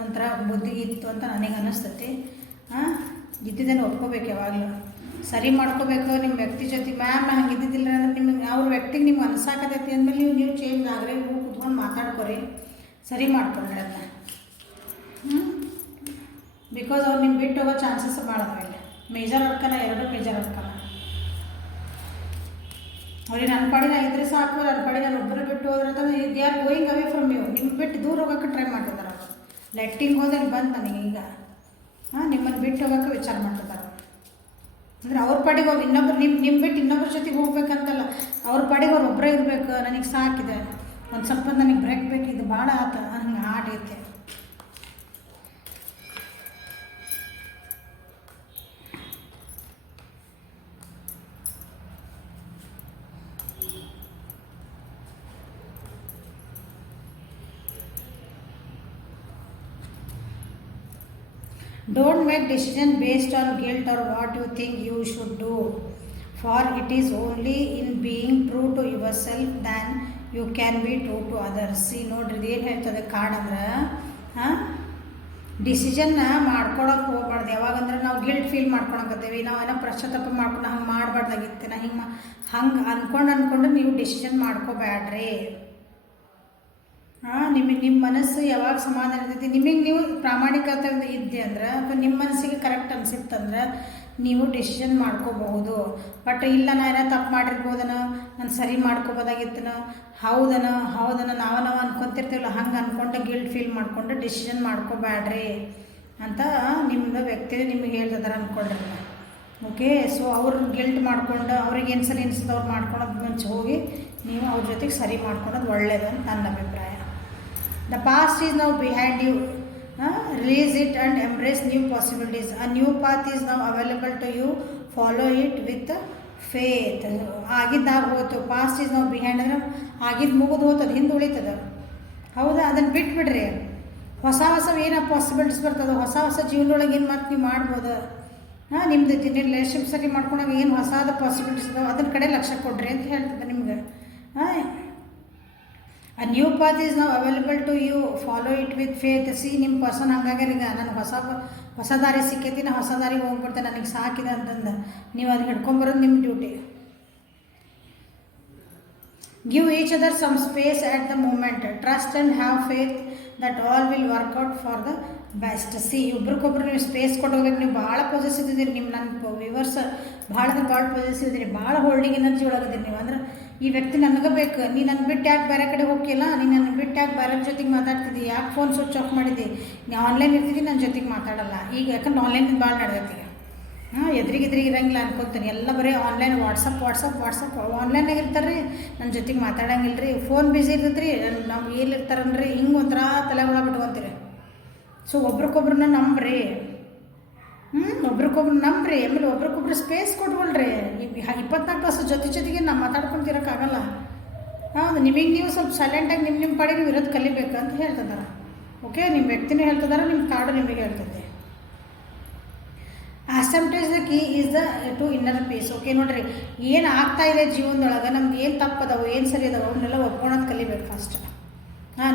ಒಂಥರ ಬುದ್ಧಿ ಇತ್ತು ಅಂತ ನನಗೆ ಅನ್ನಿಸ್ತೈತಿ. ಇದ್ದಿದ್ದೇನೆ ಒಪ್ಕೋಬೇಕು, ಯಾವಾಗಲೂ ಸರಿ ಮಾಡ್ಕೋಬೇಕು ನಿಮ್ಮ ವ್ಯಕ್ತಿ ಜೊತೆ. ಮ್ಯಾಮ್ ನಾ ಹಂಗೆ ಇದ್ದಿದ್ದಿಲ್ಲ ಅಂದ್ರೆ ನಿಮಗೆ ಅವ್ರ ವ್ಯಕ್ತಿಗೆ ನಿಮ್ಗೆ ಅನ್ಸಾಕತೈತಿ ಅಂದಮೇಲೆ ನೀವು ಚೇಂಜ್ ಆಗ್ರಿ, ನೀವು ಕುತ್ಕೊಂಡು ಮಾತಾಡ್ಕೊರಿ, ಸರಿ ಮಾಡ್ಕೊಳ್ರಿ ಅದನ್ನ. ಬಿಕಾಸ್ ಅವ್ರು ನಿಮ್ಗೆ ಬಿಟ್ಟು ಹೋಗೋ ಚಾನ್ಸಸ್ ಭಾಳ ಅದಾವಿಲ್ಲ. ಮೇಜರ್ ಅರ್ಕನ, ಎರಡು ಮೇಜರ್ ಅರ್ಕನ. ಅವ್ರಿಗೆ ನನ್ನ ಪಡಿನ ಇದ್ರೆ ಸಾಕು, ನನ್ನ ಪಡಿ ನಾನು ಒಬ್ಬರು ಬಿಟ್ಟು ಹೋದ್ರೆ they are going away from you. ನಿಮ್ಗೆ ಬಿಟ್ಟು ದೂರ ಹೋಗೋಕ್ಕೆ ಟ್ರೈ ಮಾಡ್ತಿದ್ದಾರೆ ಅವರು. ಲೆಟ್ಟಿಂಗ್ ಹೋದಾಗ ಬಂತು ನನಗೆ ಈಗ ನಿಮ್ಮನ್ನು ಬಿಟ್ಟು ಹೋಗೋಕೆ ವಿಚಾರ ಮಾಡ್ತಿದ್ದಾರೆ. ಅಂದರೆ ಅವ್ರ ಪಾಡಿಗೆ ಅವ್ರು ಇನ್ನೊಬ್ರು ನಿಮ್ಮ ಬಿಟ್ಟು ಇನ್ನೊಬ್ರ ಜೊತೆಗೆ ಹೋಗ್ಬೇಕಂತಲ್ಲ, ಅವ್ರ ಪಾಡಿಗೆ ಅವ್ರು ಒಬ್ಬರೇ ಇರಬೇಕು. ನನಗೆ ಸಾಕಿದೆ, ಒಂದು ಸ್ವಲ್ಪ ನನಗೆ ಬ್ರೇಕ್ ಬೇಕು, ಇದು ಭಾಳ ಆತ ಹಂಗೆ ಆಡೈತೆ. Don't make decision based on guilt or what you think you should do, for it is only in being true to yourself than you can be true to others. See ನೋಡ್ರಿ ಇದು ಏನು ಹೇಳ್ತದೆ card ಅಂದ್ರೆ, ಡಿಸಿಷನ್ನ ಮಾಡ್ಕೊಳಕ್ಕೆ ಹೋಗ್ಬಾರ್ದು. ಯಾವಾಗಂದ್ರೆ ನಾವು guilt feel ಮಾಡ್ಕೊಳಕತ್ತೀವಿ, ನಾವು ಏನೋ ಪಶ್ಚಾತ್ತಾಪ ಮಾಡ್ಕೊಂಡು ಹಂಗೆ ಮಾಡಬಾರ್ದಾಗಿತ್ತು, ನಾ ಹಂಗೆ ಅಂದ್ಕೊಂಡು ನೀವು ಡಿಸಿಷನ್ ಮಾಡ್ಕೋಬೇಡ್ರಿ. ನಿಮ್ಮ ಮನಸ್ಸು ಯಾವಾಗ ಸಮಾಧಾನ ಇರ್ತೈತಿ, ನಿಮಗೆ ನೀವು ಪ್ರಾಮಾಣಿಕತೆ ಇದ್ದೆ ಅಂದ್ರೆ ಅಥವಾ ನಿಮ್ಮ ಮನಸ್ಸಿಗೆ ಕರೆಕ್ಟ್ ಅನಿಸಿತ್ತಂದ್ರೆ ನೀವು ಡಿಸಿಷನ್ ಮಾಡ್ಕೋಬಹುದು. ಬಟ್ ಇಲ್ಲ ನಾ ಏನೋ ತಪ್ಪು ಮಾಡಿರ್ಬೋದನ, ನಾನು ಸರಿ ಮಾಡ್ಕೋಬೋದಾಗಿತ್ತನ, ಹೌದನ ನಾವು ಅನ್ಕೊತಿರ್ತೀವಲ್ಲ, ಹಂಗೆ ಅಂದ್ಕೊಂಡು ಗಿಲ್ಟ್ ಫೀಲ್ ಮಾಡ್ಕೊಂಡು ಡಿಸಿಷನ್ ಮಾಡ್ಕೋಬೇಡ್ರಿ ಅಂತ ನಿಮ್ಮದು ವ್ಯಕ್ತಿ ನಿಮಗೆ ಹೇಳ್ತಿದಾರೆ ಅಂದ್ಕೊಂಡ್ರಿ. ಓಕೆ, ಸೊ ಅವ್ರು ಗಿಲ್ಟ್ ಮಾಡ್ಕೊಂಡು ಅವ್ರಿಗೆ ಏನು ಸರಿ ಅನಿಸ್ತದೆ ಅವ್ರು ಮಾಡ್ಕೊಳೋದು ಮುಂಚೆ ಹೋಗಿ ನೀವು ಅವ್ರ ಜೊತೆಗೆ ಸರಿ ಮಾಡ್ಕೊಳೋದು ಒಳ್ಳೆಯದು ಅಂತ ನನ್ನ ಅಭಿಪ್ರಾಯ. The past is now behind you. Release it and embrace new possibilities. A new path is now available to you. Follow it with faith. ಆಗಿದ್ದಾಗ ಹೋಯ್ತು, ಪಾಸ್ಟ್ ಈಸ್ ನಾವು ಬಿಹೈಂಡ್ ಅಂದ್ರೆ ಆಗಿದ್ದು ಮುಗಿದು ಹೋಗ್ತದೆ, ಹಿಂದೆ ಉಳಿತದೆ. ಹೌದಾ, ಅದನ್ನು ಬಿಟ್ಬಿಡ್ರಿ. ಹೊಸ ಏನು ಪಾಸಿಬಿಲಿಟೀಸ್ ಬರ್ತದೆ, ಹೊಸ ಜೀವನದೊಳಗೆ ಏನು ಮಾತು ನೀವು ಮಾಡ್ಬೋದು. ನಿಮ್ದು ರಿಲೇಷನ್ಶಿಪ್ ಸರಿ ಮಾಡ್ಕೊಂಡಾಗ ಏನು ಹೊಸಾದ ಪಾಸಿಬಿಲಿಟೀಸ್ ಇದಾವೆ, ಅದನ್ನ ಕಡೆ ಲಕ್ಷ್ಯ ಕೊಡ್ರಿ ಅಂತ ಹೇಳ್ತದೆ ನಿಮ್ಗೆ. A new path is now available to you. Follow it with faith. See, ನಿಮ್ಮ ಪರ್ಸನ್ ಹಂಗಾಗ್ಯಾರ, ಈಗ ನನಗೆ ಹೊಸ ದಾರಿ ಸಿಕ್ಕೈತಿ, ನಾ ಹೊಸ ದಾರಿಗೆ ಹೋಗ್ಬಿಡ್ತೇನೆ, ನನಗೆ ಸಾಕಿದೆ ಅಂತಂದು ನೀವು ಅದನ್ನ ಹಿಡ್ಕೊಂಬರೋದು ನಿಮ್ಮ duty. Give each other some space at the moment. Trust and have faith that all will work out for the best. See, ಒಬ್ರಿಗೊಬ್ರು ನೀವು ಸ್ಪೇಸ್ ಕೊಡೋಬೇಕು. ನೀವು ಭಾಳ ಪೊಸೆಸಿವ್ ಇದ್ದೀರಿ, ನನ್ನ ವ್ಯೂವರ್ಸ್ ಭಾಳ ಪೊಸೆಸಿವ್ ಇದ್ದೀರಿ, ಭಾಳ ಹೋಲ್ಡಿಂಗ್ ಎನರ್ಜಿ ಒಳಗಿದ್ದೀರಿ ನೀವು. ಅಂದ್ರೆ ಈ ವ್ಯಕ್ತಿ ನನಗೆ ಬೇಕು, ನೀ ನನ್ನ ಬಿಟ್ಟು ಯಾಕೆ ಬೇರೆ ಕಡೆ ಹೋಗಿಲ್ಲ, ನೀ ನನ್ನ ಬಿಟ್ಟು ಯಾಕೆ ಬೇರೆ ಜೊತೆಗೆ ಮಾತಾಡ್ತಿದ್ದಿ, ಯಾಕೆ ಫೋನ್ ಸ್ವಿಚ್ ಆಫ್ ಮಾಡಿದ್ದಿ, ನೀ ಆನ್ಲೈನ್ ಇರ್ತಿದ್ದಿ, ನನ್ನ ಜೊತೆಗೆ ಮಾತಾಡಲ್ಲ. ಈಗ ಯಾಕಂದ್ರೆ ಆನ್ಲೈನಿಂದ ಭಾಳ ನಡೆದೈತಿ. ಎದುರಿಗೆ ಇರಂಗಿಲ್ಲ ಅನ್ಕೊತೀನಿ, ಎಲ್ಲ ಬರೀ ಆನ್ಲೈನ್ ವಾಟ್ಸಪ್ ಆನ್ಲೈನಾಗ ಇರ್ತಾರೆ ರೀ, ನನ್ನ ಜೊತೆಗೆ ಮಾತಾಡಂಗಿಲ್ಲ ರೀ, ಫೋನ್ ಬಿಸಿ ಇರ್ತೈತೆ ರೀ, ನಾವು ಎಲ್ಲಿರ್ತಾರನ್ರಿ, ಹಿಂಗೆ ಒಂಥರ ತಲೆ ಒಳ ಬಿಟ್ಕೊತೀರಿ. ಸೊ ಒಬ್ರಿಗೊಬ್ರನ್ನ ನಂಬ್ರಿ, ಒಬ್ರಿಗೊಬ್ರು ನಂಬ್ರಿ, ಆಮೇಲೆ ಒಬ್ರಿಗೊಬ್ರು ಸ್ಪೇಸ್ ಕೊಟ್ಕೊಳ್ರಿ. 24 ತಾಸು ಜೊತೆಗೆ ನಾವು ಮಾತಾಡ್ಕೊಂತಿರೋಕ್ಕಾಗಲ್ಲ. ಹೌದು, ನಿಮಗೆ ನೀವು ಸ್ವಲ್ಪ ಸೈಲೆಂಟಾಗಿ ನಿಮ್ಮ ಪಾಡಿಗೆ ನೀವು ಇರೋದು ಕಲಿಬೇಕು ಅಂತ ಹೇಳ್ತಿದ್ದಾರೆ. ಓಕೆ, ನಿಮ್ಮ ವ್ಯಕ್ತಿನೂ ಹೇಳ್ತಿದ್ದಾರೆ, ನಿಮ್ಮ ಕಾರ್ಡು ನಿಮಗೆ ಹೇಳ್ತದೆ. Acceptance the key is the to inner peace. Okay, ನೋಡಿರಿ ಏನು ಆಗ್ತಾ ಇದೆ ಜೀವನದೊಳಗೆ, ನಮ್ಗೆ ಏನು ತಪ್ಪದಾವು ಏನು ಸರಿ ಅದಾವೆ ಅವನ್ನೆಲ್ಲ ಒಪ್ಕೊಳೋದು ಕಲಿಬೇಕು ಫಸ್ಟ್.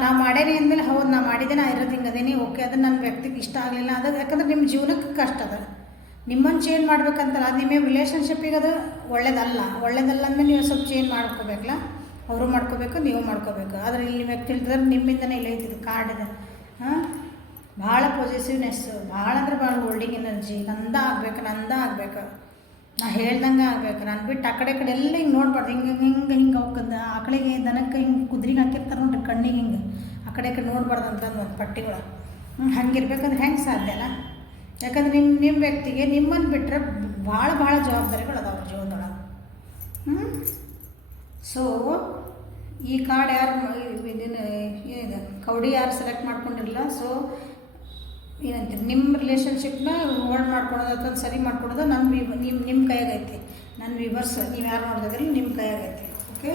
ನಾವು ಮಾಡೇನಿ ಅಂದಮೇಲೆ ಹೌದು ನಾ ಮಾಡಿದ್ದೆ, ನಾ ಇರೋದು ಹಿಂಗೆ ಅದೇನಿ, ಓಕೆ ಅದು ನನ್ನ ವ್ಯಕ್ತಿಗೆ ಇಷ್ಟ ಆಗಲಿಲ್ಲ, ಅದು ಯಾಕಂದ್ರೆ ನಿಮ್ಮ ಜೀವನಕ್ಕೆ ಕಷ್ಟ ಅದ, ನಿಮ್ಮನ್ನು ಚೇಂಜ್ ಮಾಡ್ಬೇಕಂತಲ್ಲ, ಅದು ನಿಮ್ಮ ರಿಲೇಷನ್ಶಿಪ್ಪಿಗೆ ಅದು ಒಳ್ಳೇದಲ್ಲ ಅಂದಮೇಲೆ ನೀವು ಸ್ವಲ್ಪ ಚೇಂಜ್ ಮಾಡ್ಕೋಬೇಕಲ್ಲ, ಅವರು ಮಾಡ್ಕೋಬೇಕು, ನೀವು ಮಾಡ್ಕೋಬೇಕು. ಆದರೆ ಇಲ್ಲಿ ವ್ಯಕ್ತಿ ಹೇಳ್ತಿದ್ರೆ ನಿಮ್ಮಿಂದನೇ ಇಲ್ಲ ಐತಿದ್ದು ಕಾರ್ಡ್ ಇದೆ. ಭಾಳ ಪೊಸೆಸಿವ್ನೆಸ್ಸು, ಭಾಳ ಅಂದ್ರೆ ಭಾಳ ಹೋಲ್ಡಿಂಗ್ ಎನರ್ಜಿ, ನಂದ ಆಗಬೇಕು, ನಾ ಹೇಳ್ದಂಗೆ ಆಗ್ಬೇಕು, ನಾನು ಬಿಟ್ಟು ಆ ಕಡೆ ಎಲ್ಲ ಹಿಂಗೆ ನೋಡ್ಬಾರ್ದು, ಹಿಂಗೆ ಹೋಗ್ಕಂದ ಆ ಕಡೆಗೆ ದನಕ್ಕೆ ಹಿಂಗೆ ಕುದುರೆಗೆ ಹಾಕಿರ್ತಾರೆ ನೋಡ್ರಿ ಕಣ್ಣಿಗೆ, ಹಿಂಗೆ ಆ ಕಡೆ ನೋಡ್ಬಾರ್ದು ಅಂತಂದು ಒಂದು ಪಟ್ಟಿಗಳು. ಹಂಗಿರ್ಬೇಕಂದ್ರೆ ಹೆಂಗೆ ಸಾಧ್ಯ ಅಲ್ಲ? ಯಾಕಂದ್ರೆ ನಿಮ್ಮ ವ್ಯಕ್ತಿಗೆ ನಿಮ್ಮನ್ನು ಬಿಟ್ಟರೆ ಭಾಳ ಜವಾಬ್ದಾರಿಗಳು ಅದಾವ ಜೀವನದೊಳಗೆ. ಸೊ ಈ ಕಾರ್ಡ್ ಯಾರು ಏನಿದೆ ಕೌಡಿ ಯಾರು ಸೆಲೆಕ್ಟ್ ಮಾಡ್ಕೊಂಡಿರಲ್ಲ. ಸೊ ಏನಂತೀರಿ, ನಿಮ್ಮ ರಿಲೇಷನ್ಶಿಪ್ನ ಹೋಲ್ಡ್ ಮಾಡ್ಕೊಳೋದು ಅಥವಾ ಸರಿ ಮಾಡ್ಕೊಳೋದು ನಿಮ್ಮ ಕೈಯಾಗೈತಿ. ನನ್ನ ವಿವರ್ಸ್ ನೀವು ಯಾರು ನೋಡಿದ್ರೆ ನಿಮ್ಮ ಕೈಯಾಗೈತಿ. Okay,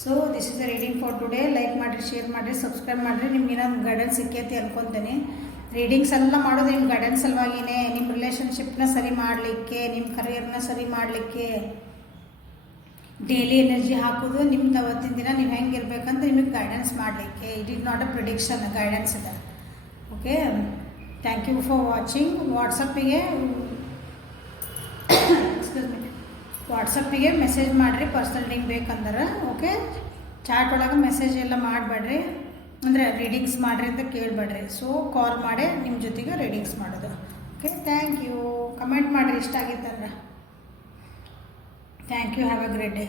so this is the reading for today. Like ಮಾಡಿರಿ, ಶೇರ್ ಮಾಡಿರಿ, ಸಬ್ಸ್ಕ್ರೈಬ್ ಮಾಡಿರಿ. ನಿಮ್ಗೆ ಏನಾದ್ರು ಗೈಡೆನ್ಸ್ ಸಿಕ್ಕೈತಿ ಅನ್ಕೊತೀನಿ. ರೀಡಿಂಗ್ಸ್ ಎಲ್ಲ ಮಾಡೋದು ನಿಮ್ಮ ಗೈಡೆನ್ಸ್ ಸಲುವಾಗಿಯೇ, ನಿಮ್ಮ ರಿಲೇಷನ್ಶಿಪ್ನ ಸರಿ ಮಾಡಲಿಕ್ಕೆ, ನಿಮ್ಮ ಕರಿಯರ್ನ ಸರಿ ಮಾಡಲಿಕ್ಕೆ, ಡೈಲಿ ಎನರ್ಜಿ ಹಾಕೋದು ನಿಮ್ದು ಅವತ್ತಿನ ದಿನ ನೀವು ಹೆಂಗಿರ್ಬೇಕಂತ ನಿಮಗೆ ಗೈಡೆನ್ಸ್ ಮಾಡಲಿಕ್ಕೆ. It is not a prediction, guidance ಇದೆ. Okay, thank you for watching. ವಾಟ್ಸಪ್ಪಿಗೆ ಮೆಸೇಜ್ ಮಾಡಿರಿ ಪರ್ಸನಲ್ ರೀಡಿಂಗ್ ಬೇಕಂದ್ರೆ. ಓಕೆ, ಚಾಟ್ ಒಳಗೆ ಮೆಸೇಜ್ ಎಲ್ಲ ಮಾಡಬೇಡ್ರಿ, ಅಂದರೆ ರೀಡಿಂಗ್ಸ್ ಮಾಡಿರಿ ಅಂತ ಕೇಳಬೇಡ್ರಿ. ಸೊ ಕಾಲ್ ಮಾಡಿ ನಿಮ್ಮ ಜೊತೆಗೆ ರೀಡಿಂಗ್ಸ್ ಮಾಡೋದು. Okay, thank you. ಕಮೆಂಟ್ ಮಾಡಿರಿ ಇಷ್ಟ ಆಗಿತ್ತಂದ್ರೆ. Thank you. Have a great day.